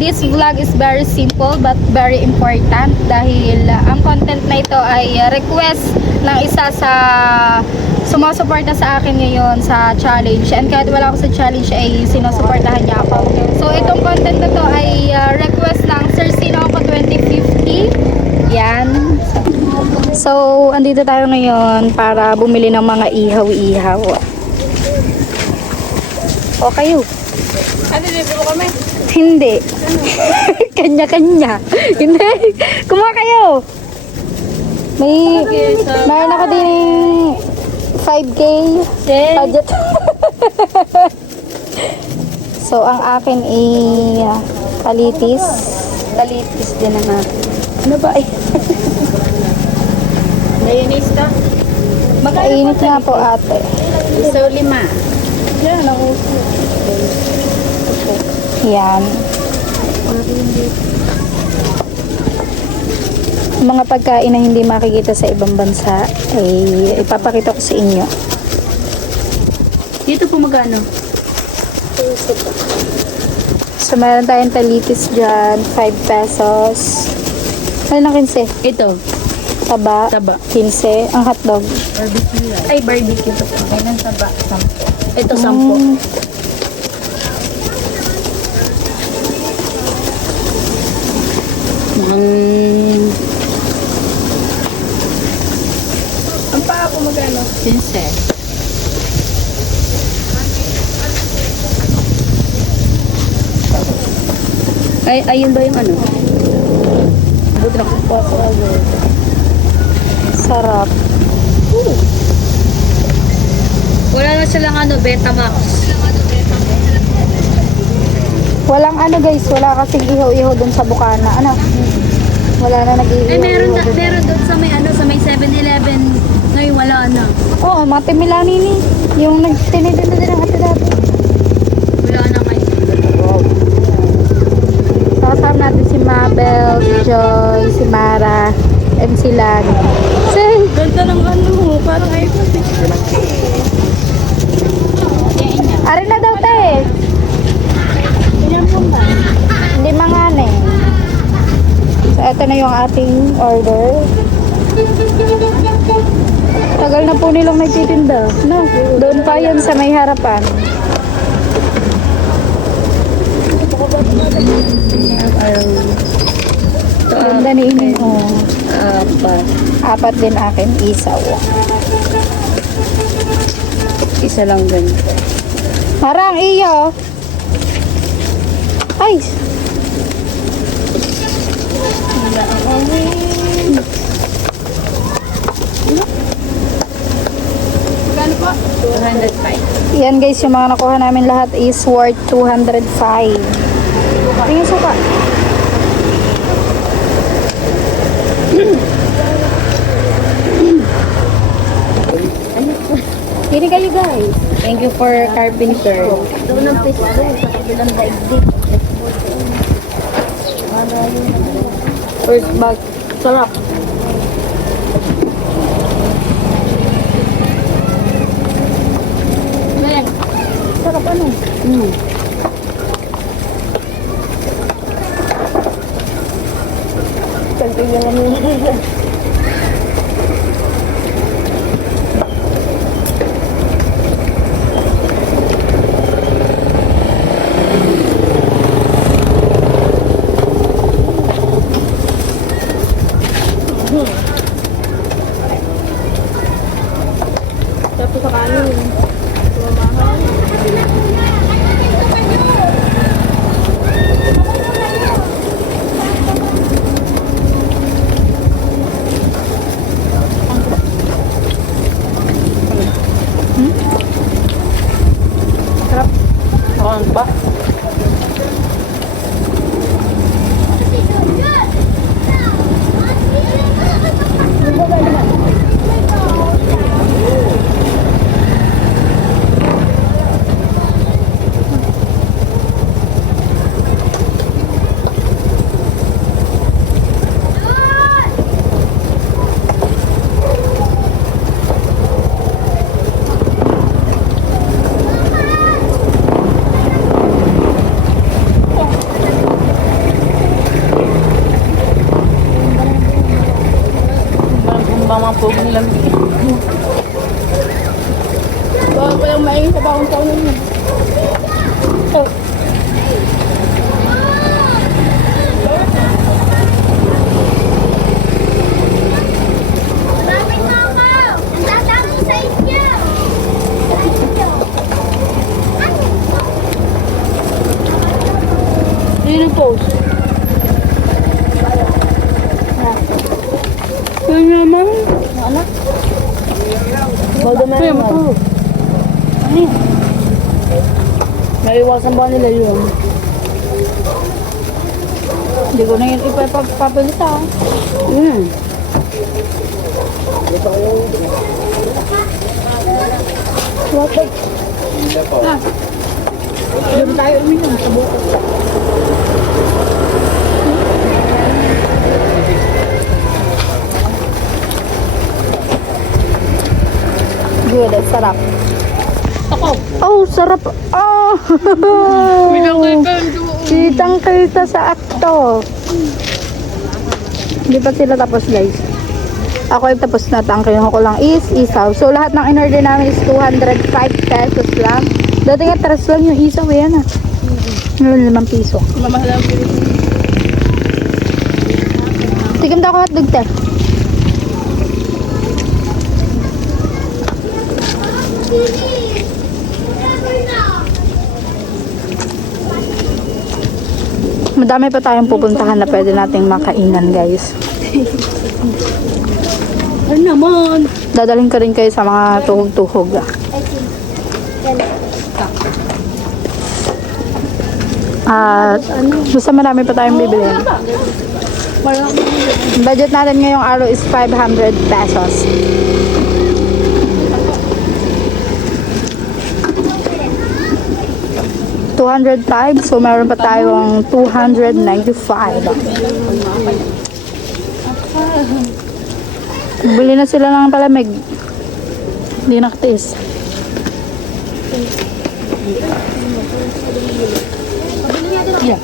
this vlog is very simple but very important dahil ang content na ito ay request ng isa sa sumusuporta sa akin ngayon sa challenge, and kahit wala ako sa challenge ay sinusuportahan niya ako. So itong content na to ay request ng Sir Sino Ako 2050. Yan. So andito tayo ngayon para bumili ng mga ihaw-ihaw. O kayo? Ano, libre mo kami? Hindi. Kanya-kanya. Hindi. Kumuha kayo. May mayroon ako din 5K budget. So, ang akin ay kalitis. Kalitis din ang akin. Ano ba ay? Nainis ka? Makainit nga po ate. Isaw 5. Yan, ang uso. Yan. Mga pagkain na hindi makikita sa ibang bansa ay ipapakita ko sa inyo. Dito po magkano? So meron tayong talitis dyan, 5 pesos. Ano na 15? Ito. Taba, Taba. 15. Ang hotdog. Barbecue. Ay, barbecue to. Kailan taba? 10. Ito, 10. Ang paa ko magkano? 15. Ay, ayun ba yung ano? Buti na kukuha sa agad. Sarap. Wala na silang ano, Betamax. Walang ano guys, wala kasing ihaw-ihaw dun sa Bukana. Ano? Wala na nag-ihaw. Ay, meron doon sa may ano, sa may 7-Eleven. Ngayon wala na. Oo, mga timilani ni. Yung nagtinitinda din ang ate dati. Wala na kayo. Kasama natin si Mabel, si Joy, si Mara, and si Lani. Say! Ganda ng ano, parang iPhone 6 lang. Ari na daw tayo. Ganyan po ba? Hindi mangane. So, ito na yung ating order. Tagal na po nilang nagtitinda. No, doon pa yan sa may harapan. Ganda ni Ining. Oh. Apat din akin, isaw. Isa lang ganito. Marang iyo. Ay. Magkano po? 205. Yan guys, yung mga nakuha namin lahat is worth 205. Tingin suka. Hindi kayo guys. Thank you for carpenter. Doon ang pisto sa kabilang daigdig. First bag. Sarap. Ayan. Sarap ano? Pagpigyan lang yun. Tapos sa kanin. Sarap. Saan pa? Walang maingin sa bakong taon ninyo. Oh. Maraming makaw! Ang tatamong size niya! Yun ang post. Ano naman? Anak? Bawda mo naman. Ano yun? Naiwasan ba nila yun? Hindi ko na yun ipapabilita. Bakit? Doon tayo uminom sa bukod. Good, ang sarap. Ako. Oh, sarap. Oh! Kitang-kita sa akto. Hindi pa sila tapos, guys. Ako ay tapos na. Tangkihan ko lang is isaw. So, lahat ng in-order namin is 205 pesos lang. Dati nga, taras lang yung isaw. Yan ah. Ngayon, 5 piso. Mamahal ang pilit. Tigam daw ako hotdog, te. Madami pa tayong pupuntahan na pwede nating makainan, guys. Ano naman? Dadalhin ko rin kayo sa mga tuhog-tuhog. At basta marami pa tayong bibilhin. Budget natin ngayong araw is 500 pesos. $205, so meron pa tayong 295. Bili na sila ng palamig. Hindi nakatiis. Yeah.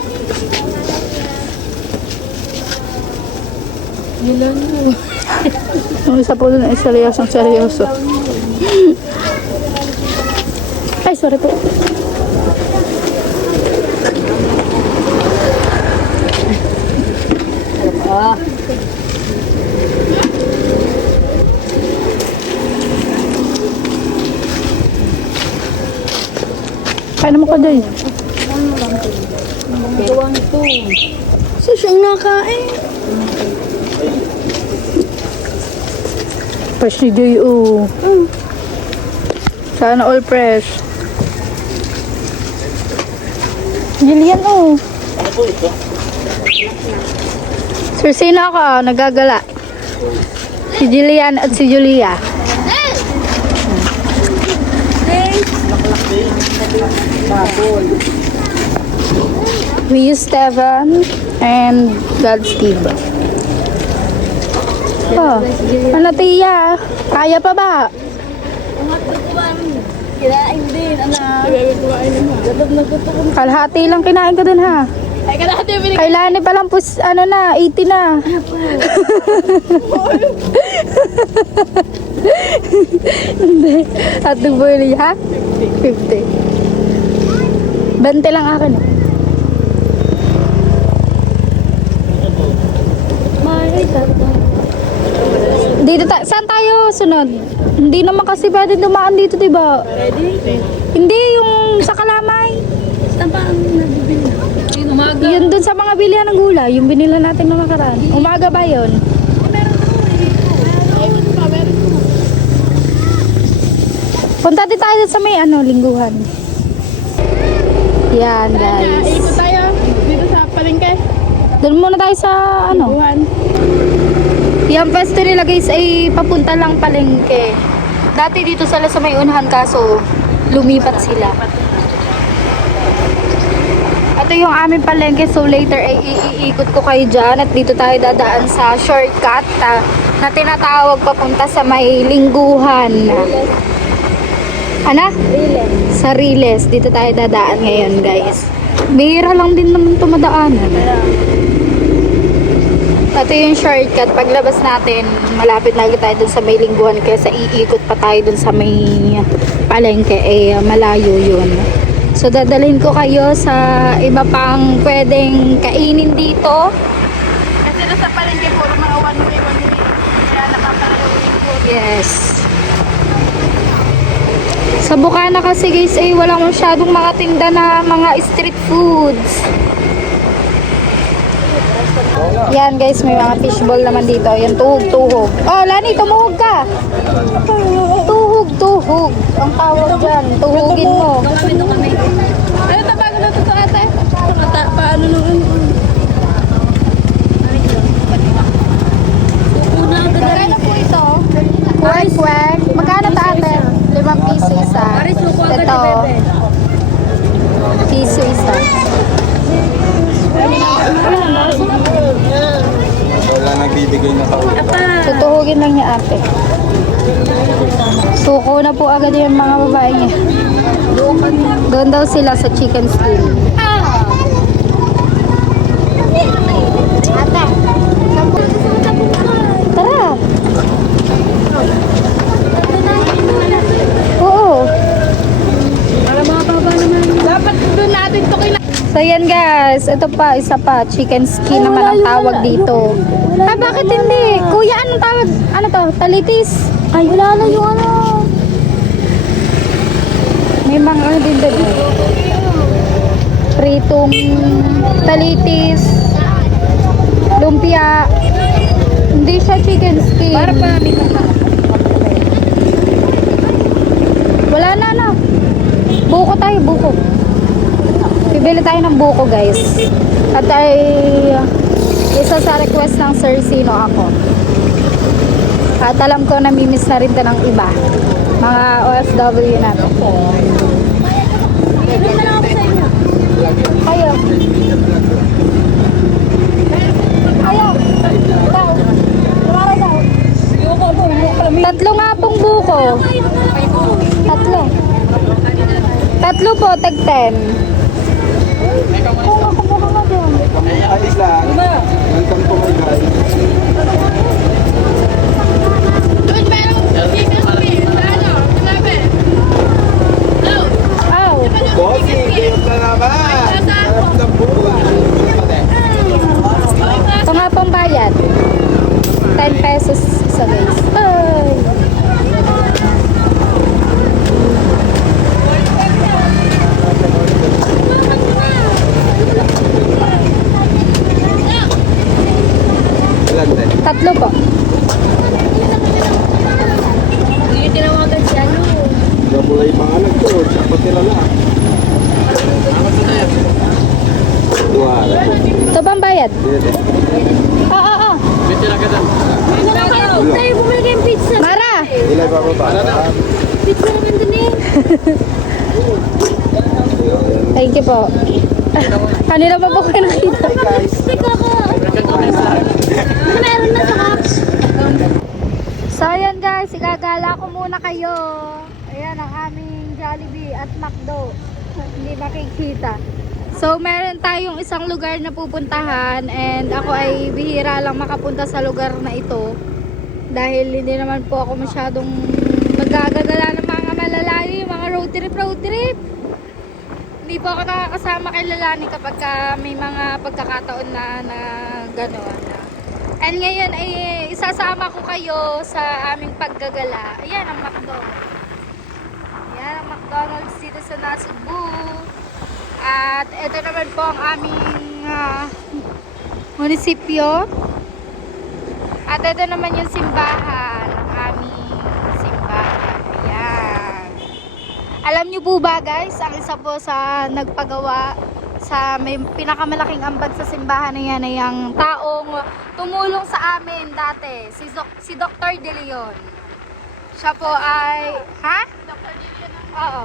Nilan mo. Yung isa po dun ay seryosong seryoso. Ay, sorry po. Ah. Kain mo ka dyan. Gawang ito. So, siyang nakain. Fresh ni Joy, oh. Sana all fresh. Jillian, oh. Ano po ito? Sir, sino ako? Nagagala. Si Jillian at si Julia. We use Steven and God Steve. Oh, ano tiya? Kaya pa ba? Kinain din, anak. Kumain naman. Gatog na gatog. Kalahati lang kinain ko dun ha. Ay, kalahati yung binigay. Kailangan pa lang ano na, 80 na. Hindi. At nagboyli ha? 50. 20 lang akin. Dito saan tayo sunod? Hindi naman kasi pwede dumaan dito, diba? Ready? Hindi, yung sa Kalamay. Saan pa ang nabibili? Yung umaga. Yun dun sa mga bilihan ng gulay, yung binila natin ng nakaraan. Umaga ba yun? Punta din tayo sa may lingguhan. Yan, guys. Ikot tayo dito sa palengke. Doon muna tayo sa Buhan. Yung pwesto nila guys ay papunta lang palengke. Dati dito sila sa may unahan kaso lumipat sila. Ito yung aming palengke, so later ay iikot ko kayo dyan at dito tayo dadaan sa shortcut na tinatawag papunta sa may lingguhan. Ano? Riles. Sa Riles. Dito tayo dadaan ngayon guys. Bihira lang din naman tumadaanan. Ito yung shortcut. Paglabas natin, malapit na tayo dun sa may lingguhan kaya iikot pa tayo dun sa may palengke, malayo yun. So, dadalhin ko kayo sa iba pang pwedeng kainin dito. Kasi nasa palengke puro mga one way. Kaya nakapalayo yung food. Yes. Sa Bukana kasi guys, walang masyadong mga tinda na mga street foods. Yan guys, may mga fishball naman dito. Yan, tuhog. Oh, Lani, tumuhog ka. Tuhog. Ang tawag dyan. Tuhugin mo. Ano ito bago na ito ate? Paano nung Magkano po ito? Kwek. Magkano ta ate? 5 piso isa. Ito. Piso isa. Wala nagbibigay na tao. Tutuhugin lang niya ate. Suko na po agad yung mga babae niya. Doon daw sila sa chicken skin. Tara. Oo. dapat doon natin ito So yan guys, ito pa, isa pa, chicken skin naman ang tawag dito. Bakit hindi? Kuya, anong tawag? Ano to? Talitis? Ay, wala na yung ano. May mga ano din doon. Pritong talitis, lumpia. Hindi siya chicken skin. para pa Wala na. Buko tayo, buko. Bibili tayo ng buko guys. At ay isa sa request ng Sir Sino ako. At alam ko namimiss na rin ito ng iba. Mga OFW natin. Ayaw. Daw. Tatlo nga pong buko. Tatlo po, tag 10. Alis lang. Welcome to my guys. Aw. Bossy, kayo na naman. Sarap ng buwan. Ito nga pong bayad. 10 pesos sa guys. Ay. Ilan din? Tatlo po. Hindi tinawagan si ano. Gabulay mga nagto. Siya patira lang. Duwara. Ito bang bayad? Dito. Oo. Tayo bumili kayong pizza. Mara! Ilan pa ba? Pizza naman dun eh. Thank you po. Kanina pa po kayo nakita. Teka ka. Meron na sa cups. So ayan guys, igagala ko muna kayo. Ayan ang aming Jollibee at McDo. Hindi makikita. So meron tayong isang lugar na pupuntahan and ako ay bihira lang makapunta sa lugar na ito. Dahil hindi naman po ako masyadong magagadala ng mga malalayo, yung mga road trip. Hindi po ako nakakasama kay Lalani kapag may mga pagkakataon na gano'n. And ngayon ay isasama ko kayo sa aming paggagala. Ayan ang McDo. Ayan ang McDonald's dito sa Nasugbu. At ito naman po ang aming munisipyo. At ito naman yung simbahan. Ang aming simbahan. Ayan. Alam nyo po ba guys, ang isa po sa nagpagawa sa may pinakamalaking ambag sa simbahan na yan ay ang taong tumulong sa amin dati, si Dr. De Leon. Siya po ay, ha? Dr. De Leon? Oo.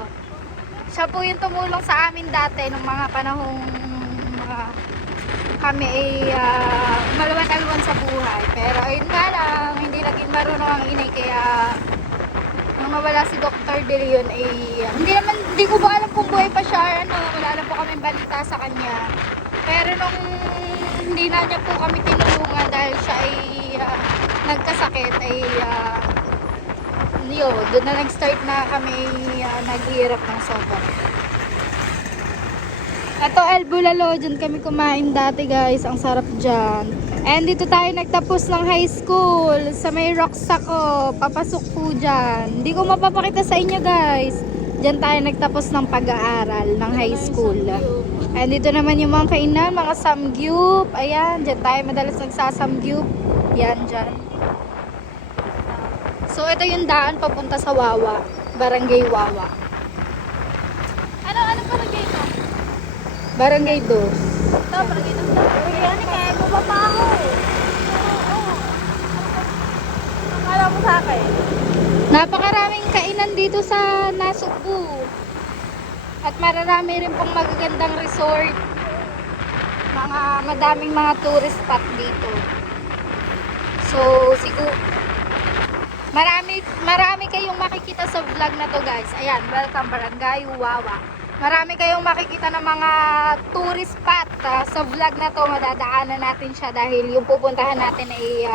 Siya po yung tumulong sa amin dati nung mga panahong kami ay malawan-alwan sa buhay. Pero ayun nga lang, hindi naging marunong ang inay kaya nung nawala si Dr. De Leon ay hindi ko ba alam kung buhay pa siya, wala na po kami balita sa kanya. Pero nung hindi na niya po kami tinulungan dahil siya ay nagkasakit ay yun, doon na nag-start na kami naghihirap ng sobra. Ito, El Bulalo, dyan kami kumain dati guys. Ang sarap dyan. And dito tayo nagtapos ng high school. Sa may Roxaco. Papasok po dyan. Hindi ko mapapakita sa inyo guys. Dyan tayo nagtapos ng pag-aaral ng high school. And dito naman yung mga kainan, mga samgyup. Ayan, dyan tayo madalas nagsasamgyup. Yan, dyan. So, ito yung daan papunta sa Wawa. Barangay Wawa. Ano barangay ito? Barangay 2. Ito, barangay ito. Barangay ano kaya? Bumaba ako eh. Oo. Akala mo sa akin? Napakaraming kainan dito sa Nasugbu. At mararami rin pong magagandang resort. Madaming mga tourist spot dito. So, siguro marami kayong makikita sa vlog na to guys. Ayan, welcome Barangay Wawa. Marami kayong makikita ng mga tourist spot sa vlog na to. Madadaanan natin siya dahil yung pupuntahan natin ay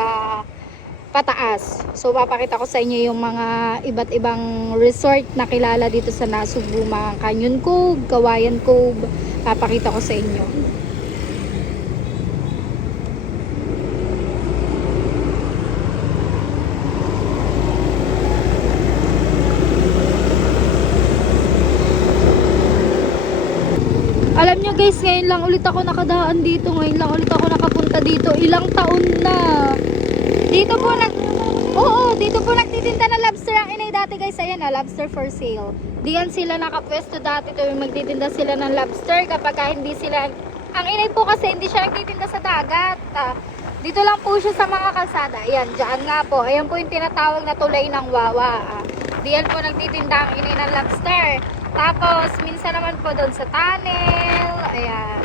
pataas. So papakita ko sa inyo yung mga iba't ibang resort na kilala dito sa Nasugbu, mga Canyon Cove, Kawayan Cove. Papakita ko sa inyo. Alam nyo guys, ngayon lang ulit ako nakadaan dito. Ngayon lang ulit ako nakapunta dito. Ilang taon na. Dito po nagtitinda ng lobster ang inay dati guys. Ayan na, lobster for sale. Diyan sila nakapwesto dati tuwing magtitinda sila ng lobster kapag hindi sila, ang inay po kasi hindi siya nagtitinda sa dagat. Dito lang po siya sa mga kalsada. Ayan, dyan nga po. Ayan po yung tinatawag na tulay ng Wawa. Diyan po nagtitinda ang inay ng lobster. Tapos, minsan naman po doon sa tunnel. Ayan.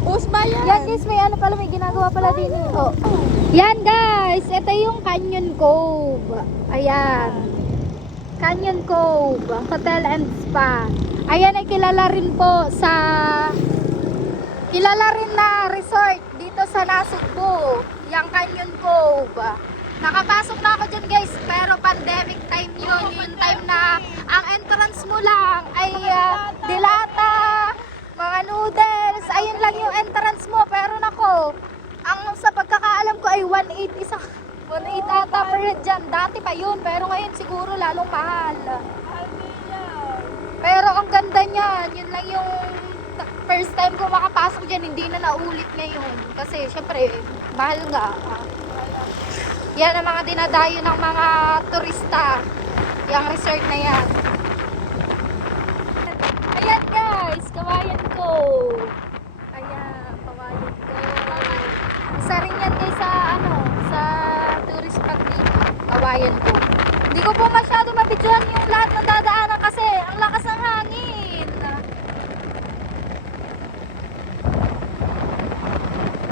Post ba yan? Yan guys, may ano pala, may ginagawa pala din. Oh. Yan guys, ito yung Canyon Cove. Ayan. Canyon Cove, Hotel and Spa. Ayan ay kilala rin na resort dito sa Nasugbu. Yang Canyon Cove. Nakapasok na ako dyan guys, pero pandemic time yun. Yung time na ang entrance mo lang ay dilata, mga noodles, ayun lang yung entrance mo. Pero nako, ang sa pagkakaalam ko ay 1.8 isang 1.8 ata per head dyan. Dati pa yun, pero ngayon siguro lalong mahal. Pero ang ganda niyan, yun lang yung first time ko makapasok dyan, hindi na naulit ngayon. Kasi syempre, mahal nga. Yan ang mga dinadayo ng mga turista. Yung resort na yan. Ayan guys, Kawayan Cove. Ayan, Kawayan Cove. Isa rin yan guys sa tourist spot dito. Kawayan Cove. Hindi ko po masyado mabidyohan yung lahat ng dadaanan kasi ang lakas ng hangin.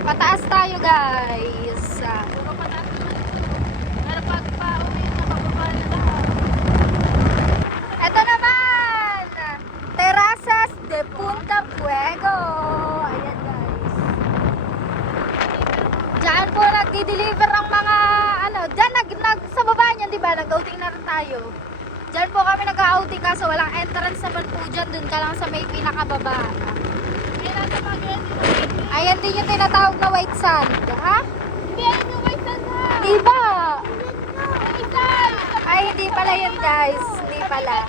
Pataas tayo guys. Ito naman, Terrazas de Punta Fuego. Ayan guys. Diyan po nagdi-deliver ang mga diyan sa baba niyan, di ba? Nag-outing na rin tayo. Diyan po kami nag-outing kaso walang entrance naman po diyan, dun ka lang sa may pinakababa. Ayan din yung tinatawag na white sand, ha? Hindi, ano yung white sand ha? Di ba? Isa! Ay, hindi pala yun guys. Hindi pala.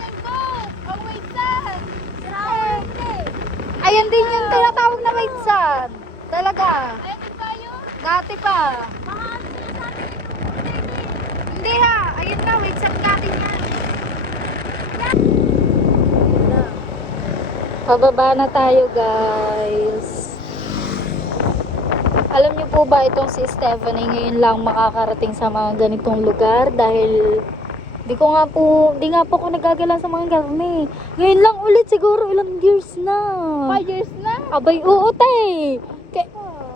Ang white sand! Ayan din yung tinatawag na white sand. Talaga. Ayun din ba yun? Dati pa. Mga ano sila sa atin yung Hindi ha. Ayun na, white sand dati niya. Pababa na tayo guys. Alam niyo po ba itong si Stephanie ngayon lang makakarating sa mga ganitong lugar dahil di nga po ako nagagala sa mga garni. Ngayon lang ulit siguro ilang years na. 5 years na? Abay, oo tay.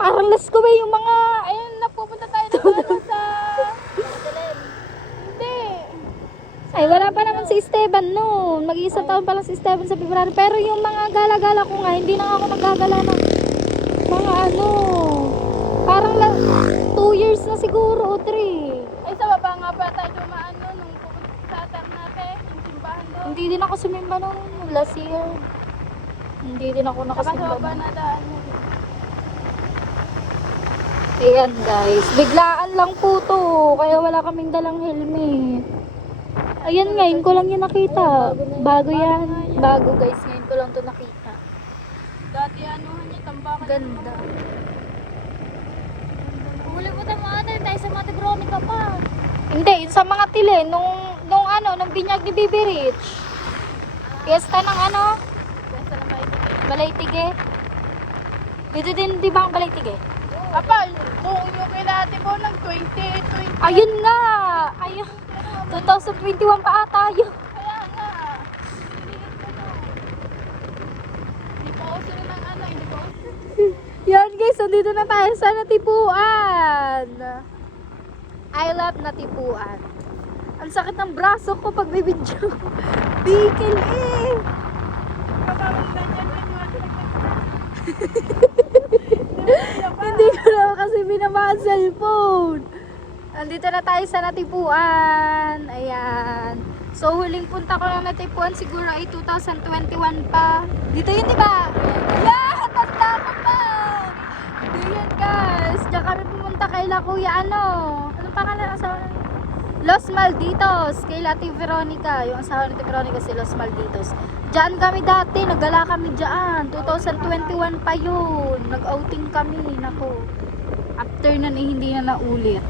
Parang last ko ba yung mga Ayun, napupunta tayo na sa... Hindi. ay wala pa naman si Esteban noon. Mag-iisang taon pa lang si Esteban sa February. Pero yung mga gala-gala ko nga, hindi na ako nagagala ng mga parang 2 years na siguro o 3. Ay, sa baba nga pa tayo dumaan nun. Hindi din ako sumimba nung last year. Hindi din ako nakasimba. Kapag na daan mo. Ayan guys, biglaan lang po to. Kaya wala kaming dalang helmet. Ayan, ngayon ko lang yan nakita. Bago yan. Bago guys, ngayon ko lang to nakita. Dati anuhan niya, tambakan. Ganda. Huli mo tayo sa Mate Veronica pa. Hindi, yun sa mga tili. Nung binyag ni Bibi Rich. Fiesta ng ano? Basta na may Balaytige. Dito din, di ba ang Balaytige? Kapal, kung yung kinati mo ng 20. Ayun nga! Ayun. 2021 pa ata yun. Kaya nga. Hindi pa ako sila ng ano, hindi pa ako. Yan guys, nandito na tayo sa Natipuan. I love Natipuan. Ang sakit ng braso ko pag may video. Bikil eh. Hindi ko naman kasi binaba ang cellphone. Nandito na tayo sa Natipuan. Ayan. So, huling punta ko ng Natipuan siguro ay 2021 pa. Dito yun, di ba? Yeah! Tanda ko pa! Dito yun, guys. Diyan kami pumunta kay La Kuya, ano? Anong pangalan ng asawa namin? Los Malditos. Kay Ate Veronica. Yung asawa ni Ate Veronica si Los Malditos. Diyan kami dati. Naggala kami diyan. 2021 pa yun. Nag-outing kami. Nako. After na hindi na naulit.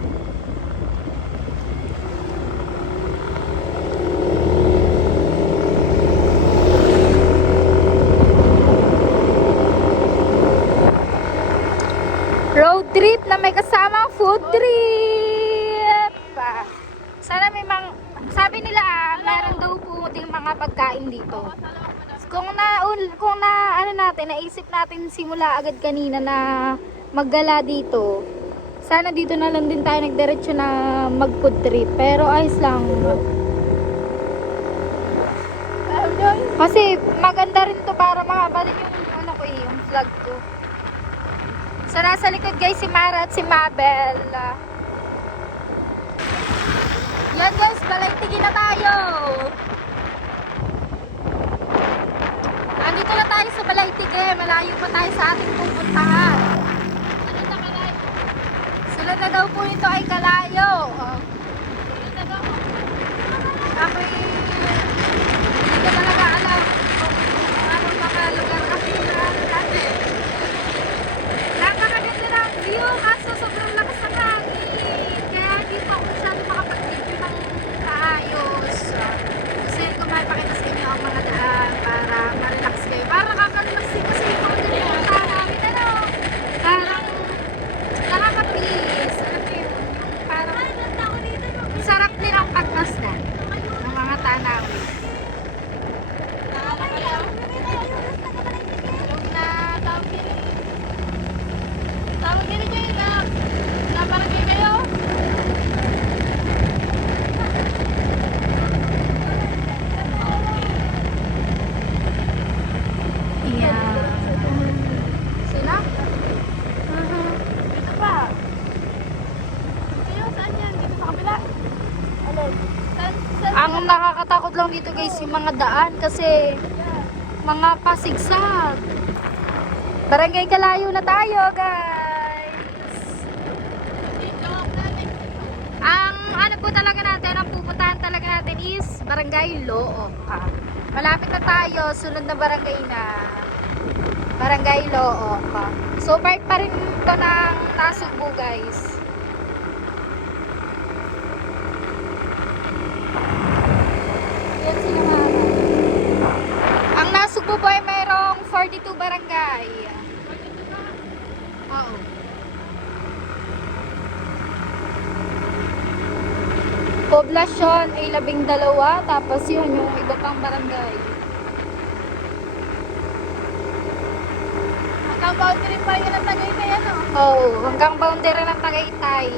Road trip na may kasamang food trip. Sana may sabi nila meron daw po ding mga pagkain dito. Kung ano natin, naisip natin simula agad kanina na maggala dito. Sana dito na lang din tayo nagdiretso na mag-food trip. Pero ayos lang. Kasi maganda rin to para makabalik yung vlog ko. So, nasa likod guys si Mara at si Mabel. Yan guys, Balaytige na tayo. Andito na tayo sa Balaytige. Malayo pa tayo sa ating pupuntahan. Ano na kalayo? Sunod na daw po ito ay Kalayo. Ano na daw? Ako hindi ko talaga alam kung anong mga lugar kasi na natin. Napakaganda ng view kaso sobrang lakas ng hangin. Kaya hindi pa ako masyado makapag-video ng maayos. Gusto yun ko mapakita sa inyo ang mga daan para ma-relax kayo. Para nakaka-relax din kasi yung mga ganito namin. Parang nakaka-please. Alam mo yun? Yung parang sarap din ang pagmasdan ng mga tanawin. Tawag din niyo yun na naparagay kayo. Yeah. Sila? Dito pa. Kayo, saan yan? Dito sa kabila? Alin? Saan? Ang nakakatakot lang dito guys yung mga daan kasi mga pasigsag. Barangay Kalayo na tayo guys. Dito. Ang ano po talaga natin, ang pupuntahan talaga natin is Barangay Looc. Malapit na tayo, sunod na barangay na. Barangay Looc. So part pa rin ito ng Nasugbu guys. Yan sila mga. Ang Nasugbu po ay mayroong 42 barangay. Oo. Poblasyon ay 12, tapos yun yung iba pang barangay. Hanggang boundary pa yun ang Tagaytay, ano? Oo, hanggang boundary ng Tagaytay.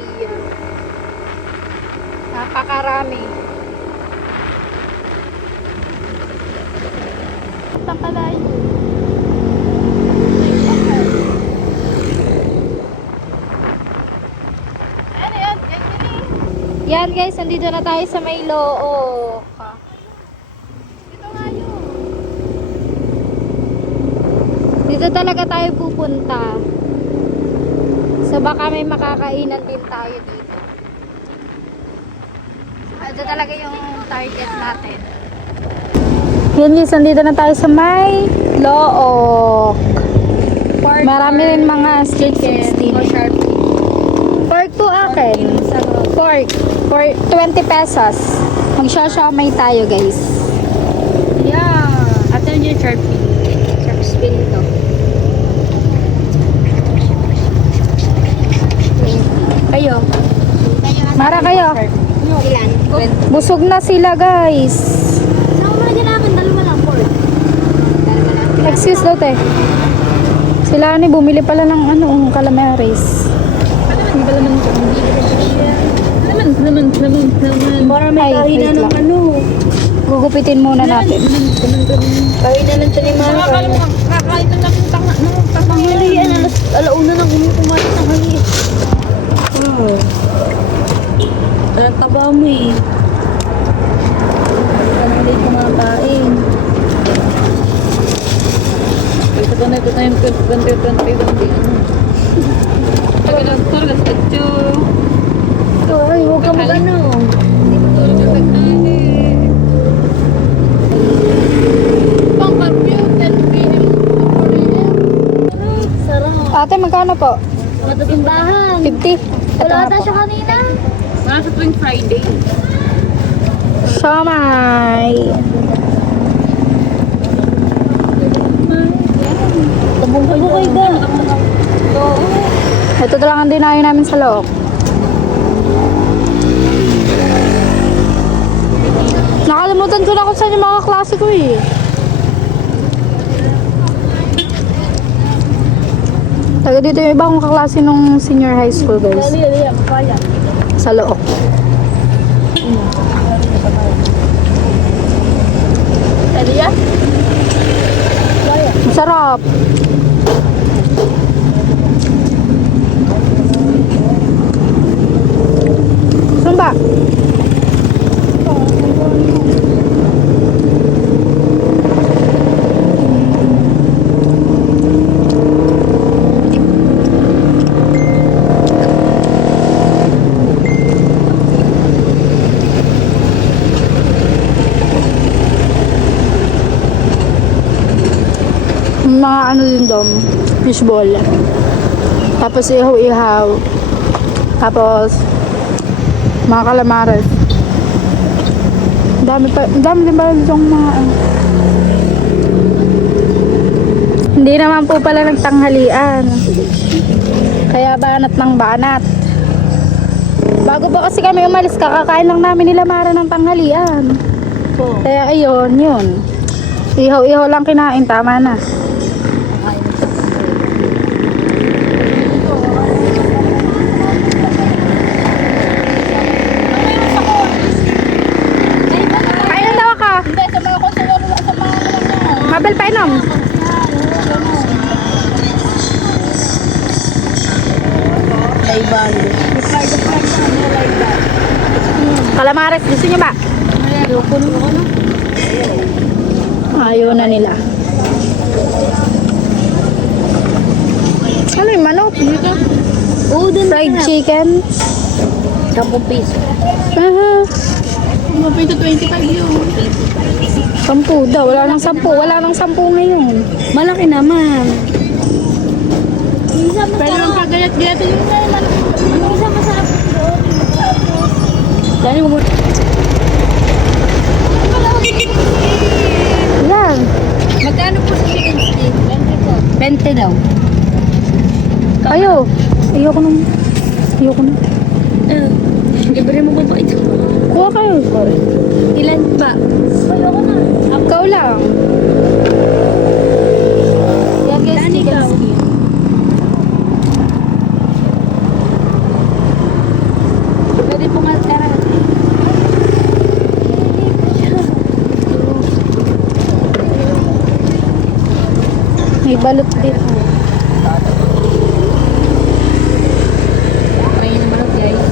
Napakarami. Takalay. Ano yan? Yan yun eh. Yan guys, nandito na tayo sa may Looc. Dito talaga tayo pupunta. So baka may makakainan din tayo dito. Ito talaga yung target natin. Yan guys, nandito na tayo sa may Look. Marami rin mga street 16. Pork po akin. Pork. For 20 pesos. Magsha-shamay tayo guys. Yeah. Ate yung Sharpie. Sharp spin to. Kayo. Mara kayo. Ilan? Busog na sila guys. Saan mo na ginamin? Dalawa lang, pork. Dalawa lang. Excuse daw te. Sila ni bumili pala ng calamares. Para may Ay, kahina wait ng lang. Gugupitin muna natin. Kahina ng tiyan ni Mara. Kakain na lang yung Tanghalian. Alauna nang kumain ng hali. Ang taba mo eh. Tanghali kumakain. Ito na yung 20. Talaga sa ito. Ay, huwag ka mag-ano. Sarap. Ate, magkano po? Matatimbahan. 50. Ito Wala nga ata po. siya kanina. Wala sa tuwing Friday. Shamay. Tabukay ka. Ito talaga ang dinayo namin sa Look. Nakalimutan ko na kung saan yung mga klase ko eh. Taga dito yung iba kong kaklase nung senior high school guys. Sa Look. Masarap. Saan ba? Mga ano din doon, fishball. Tapos ihaw-ihaw. Tapos mga calamares. Dami din pala ditong mga Hindi naman po pala nagtanghalian. Kaya banat ng banat. Bago pa kasi kami umalis, kakakain lang namin nila Mara ng tanghalian. Kaya ayun, yun. Ihaw-ihaw lang kinain, tama na. Kailan daw ka? Hindi, sa mga konsulo sa mga Mabel pa inom. Calamares, gusto niyo ba? Ayaw na nila. Ano yung manok? Oo, dun Fried chicken. 10 piso. Aha. Mapito 25 yun. 10 daw. Wala nang 10. Wala nang 10 ngayon. Malaki naman. Isa Pero masarap. ang kagayat-gayat yun na naman. Isa masarap doon. Dali mo muna. Yan. Magkano po sa chicken stick? 20 daw. Ayo. Ayoko na. Ayoko na. Libre mo ba ba ito? Kuha kayo. Ilan ba? Ayoko na. Ikaw lang. Yan guys, Dani chicken ka. skin. Pwede po nga tara. May balot din. Ayun naman ang guys.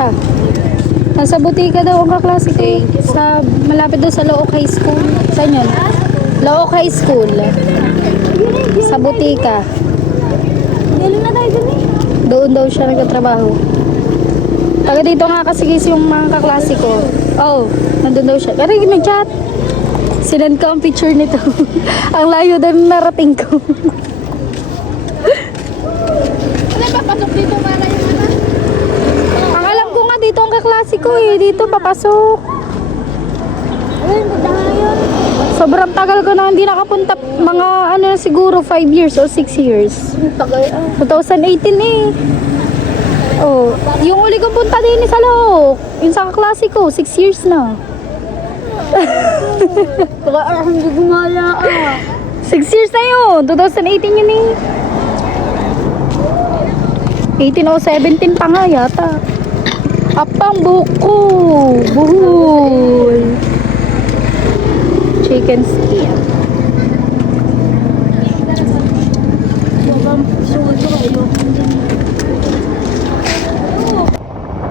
Ah. Nasa butika daw ang kaklase ko. Sa, malapit daw sa Look High School. Saan yun? Look High School. Sa butika. Galing na tayo dun eh. Doon daw siya nagtatrabaho. Taga dito nga kasi yung mga kaklase ko. Oh, nandun daw siya. Pero nag-chat. Sinend ko ang picture nito. Ang layo daw narating ko. Ano ba, pasok dito para yung ano? Ang alam ko nga dito ang kaklase ko eh. Dito papasok. Ayun, magdanga yun. Sobrang tagal ko na hindi nakapunta. Mga ano na siguro 5 years or 6 years. Tagal. 2018 eh. Oh, yung uli kong punta din sa Look. Yung sa kaklase ko, 6 years na. Baka hindi gumala 6 years na yun. 2018 yun eh. 18 o 17 pa nga yata. Apang buko. Buhol. Chicken skin.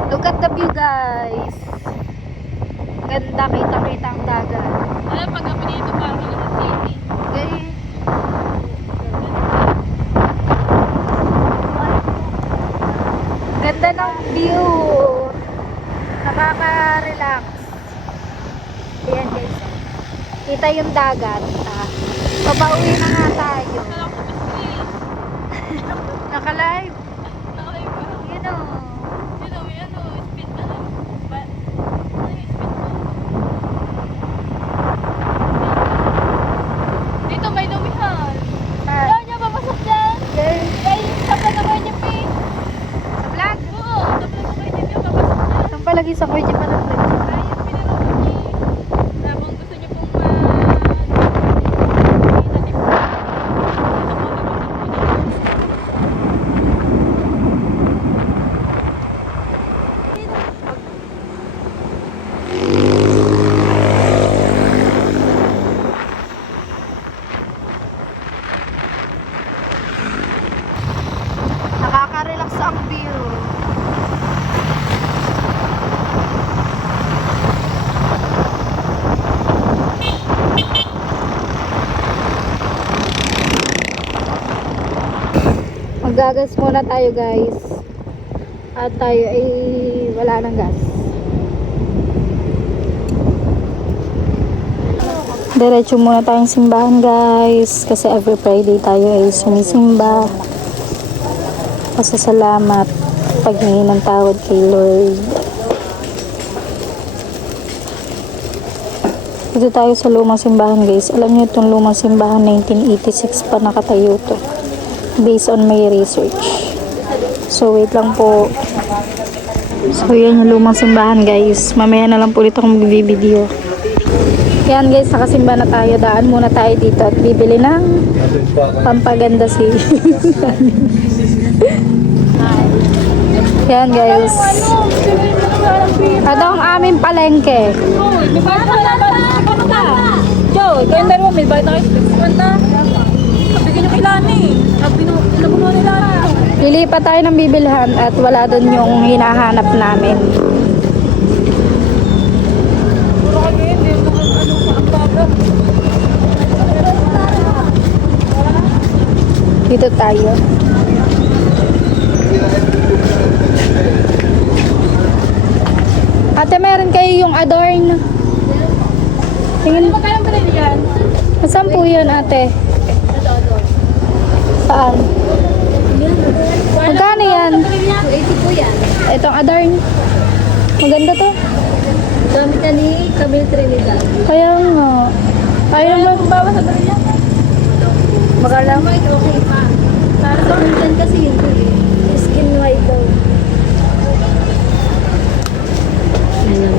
Look at the view guys. Ganda, kita-kita ang dagat. Ano pag kami dito parang sa city? Okay. Ganda ng view. Nakaka-relax. Ayan guys. Kita yung dagat. Papauwi na nga tayo. Naka-live. Yun o. Dito may dumihan. Ah, Saan niya papasok dyan? okay. Kay sa Panagoy niya, Pi. Sa vlog. Oo, sa Panagoy niya, papasok dyan. Saan palagi sa kuya pa ng vlog? Ay, yung pinanood niya. Na kung gusto niyo pong Nakaka-relax ang view. Maggagas muna tayo guys. At tayo ay wala ng gas. Diretso muna tayong simbahan guys. Kasi every Friday tayo ay sumisimba. Pasasalamat. Paghingi ng tawad kay Lord. Dito tayo sa lumang simbahan guys. Alam niyo itong lumang simbahan 1986 pa nakatayo to. Based on my research. So wait lang po. So yan yung lumang simbahan guys. Mamaya na lang po ulit akong magbibideo. Yan guys, nakasimba na tayo. Daan muna tayo dito at bibili ng pampaganda si yan guys. Ito ang aming palengke. Joe, ikaw yung meron mo, may bayad na kayo sa 50. Bigyan nyo kailan eh. Nabunuhan nila. Lilipat tayo ng bibilhan at wala doon yung hinahanap namin. Puro kami, hindi mo ano sa akbaga. Dito tayo. Ate, meron kayo yung adorn. Tingin. Magkano ba rin yan? Saan po yun, ate? Saan? Magkano yan? 280 po yan. Itong adorn. Maganda to. Gamit na ni Camille Trinidad. Kaya nga. Ayaw mo. Bawa sa rin yan. Magala. Okay pa. Para sa minsan kasi yun eh. Skin white daw.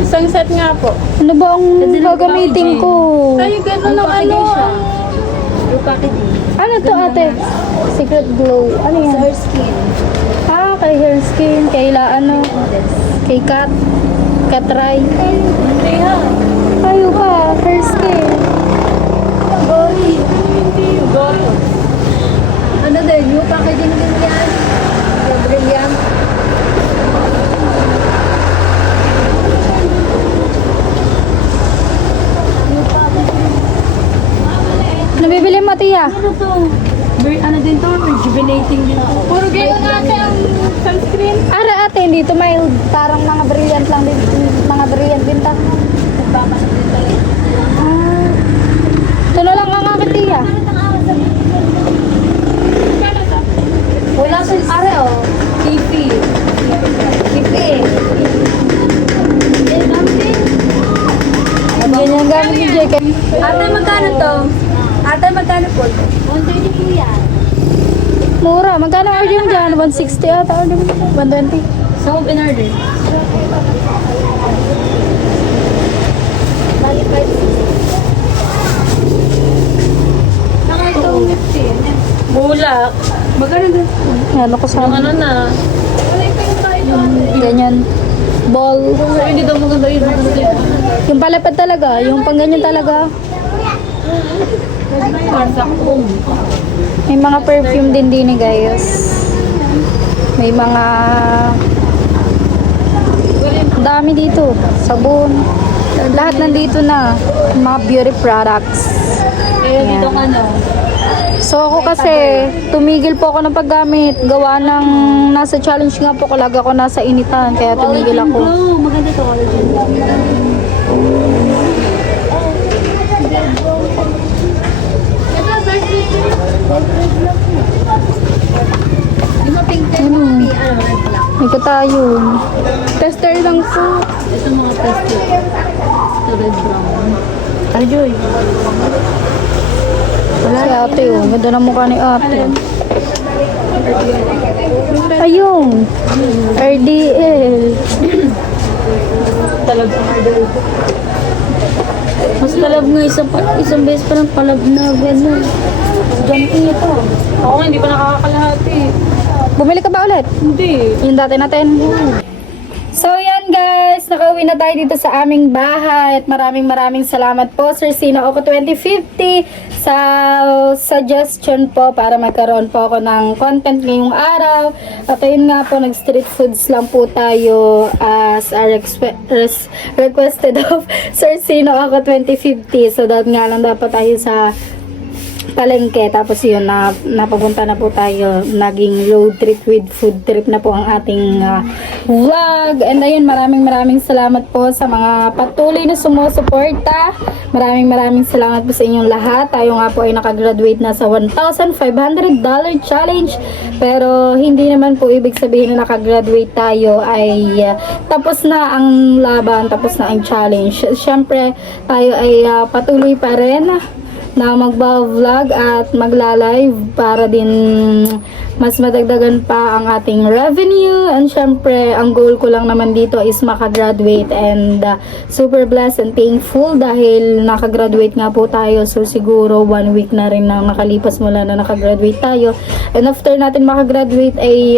Isang set nga po. Ano ba ang gagamitin ko? Ay, gano'n ng ano. Yung packaging. Ano to, ate? Secret glow. Ano yan? Hair skin. Ah, kay hair skin, kay ano, kay cat, katry. Hindi ha. Ayo pa, hair skin. Gory. Gory. Ano din, yung packaging din yan. Yung brilliant. Ano to? Ano din to? Rejuvenating din to. Puro gano'n natin ang sunscreen. Ara ate, hindi to mild. Parang mga brilliant lang din. Mga brilliant din ta. Nagpapasan din talaga. Ito na lang ang akin tiya. Wala sa are oh. TV. TV. Ganyan gamit ni Jake. Ate, magkano to? Ate, magkano po? 130 po yan. Mura. Magkano order mo dyan? 160 ata order mo. 120. Saan mo in-order? Bali 5. Saka ito 15. Bulak. Magkano din? Ano ko sa Ano na? ganyan. Ball. Hindi daw maganda yun. Yung palapad talaga. Yung pang ganyan talaga. Marsakong. May mga perfume din guys. May mga dami dito. Sabon. Lahat nandito na. Mga beauty products. Kaya dito ano? So ako kasi, tumigil po ako ng paggamit. Gawa ng nasa challenge nga po. Kalaga ako nasa initan. Kaya tumigil ako. Blue. Maganda to. Collagen blue. Yung mga pink tayo, mga red black. May tayo. Tester lang po. Ito mga pastel. Ito red brown. Arjoy. Si ate oh. Ganda ng mukha ni ate. Ayun. RDL. Talab ng idol. Mas talab nga isang beses pa ng palab na gano'n. Jumping ito. Ako nga, hindi pa nakakalahati. Bumili ka ba ulit? Hindi. Yung dati natin. So yan guys, nakauwi na tayo dito sa aming bahay at maraming salamat po Sir Sino Oko 2050 sa suggestion po para magkaroon po ako ng content ngayong araw. At ayun nga po, nag street foods lang po tayo as a requested of Sir Sino Oko 2050. So dahil nga lang dapat tayo sa palengke, tapos yun napapunta na po tayo, naging road trip with food trip na po ang ating vlog. And ayun, maraming salamat po sa mga patuloy na sumusuporta. Maraming salamat po sa inyong lahat. Tayo nga po ay nakagraduate na sa $1,500 challenge, pero hindi naman po ibig sabihin na nakagraduate tayo ay tapos na ang laban, tapos na ang challenge. Siyempre tayo ay patuloy pa rin na magba-vlog at magla-live para din mas madagdagan pa ang ating revenue. And syempre, ang goal ko lang naman dito is makagraduate, and super blessed and thankful dahil nakagraduate nga po tayo. So siguro 1 week na rin na nakalipas mula na nakagraduate tayo, and after natin makagraduate ay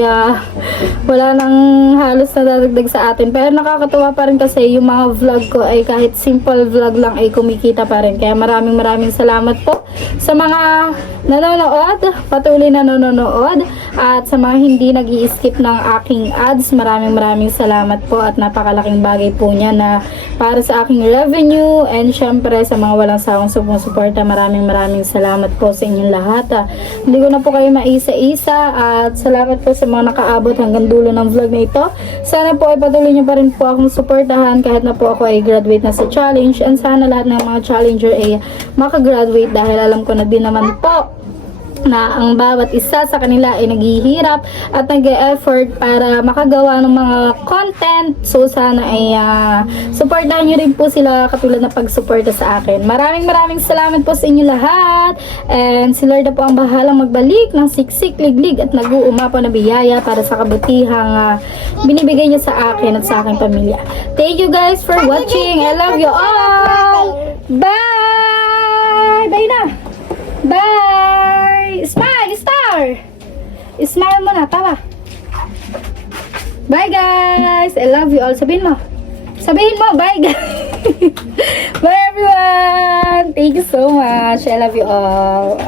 wala nang halos na dadagdag sa atin. Pero nakakatuwa pa rin kasi yung mga vlog ko ay kahit simple vlog lang ay kumikita pa rin. Kaya maraming salamat po sa mga nanonood, patuloy na nanonood, at sa mga hindi nag-i-skip ng aking ads. Maraming salamat po at napakalaking bagay po niya na para sa aking revenue. And syempre sa mga walang sawang sumusuporta, maraming salamat po sa inyong lahat. Hindi ko na po kayo maisa-isa, at salamat po sa mga nakaabot hanggang dulo ng vlog na ito. Sana po ay patuloy niyo pa rin po akong suportahan kahit na po ako ay graduate na sa challenge, and sana lahat ng mga challenger ay makagraduate dahil alam ko na din naman po na ang bawat isa sa kanila ay naghihirap at nag-e-effort para makagawa ng mga content. So sana ay supportahan nyo rin po sila katulad na pagsuporta sa akin. Maraming salamat po sa inyo lahat, and si Lord na po ang bahalang magbalik ng siksik, liglig at nag-uumapaw na biyaya para sa kabutihang binibigay niya sa akin at sa aking pamilya. Thank you guys for watching. I love you all. Bye! Bye na! Bye! Smile! Star! Smile mo na, tawa. Bye guys! I love you all. Sabihin mo. Bye guys! Bye everyone! Thank you so much. I love you all.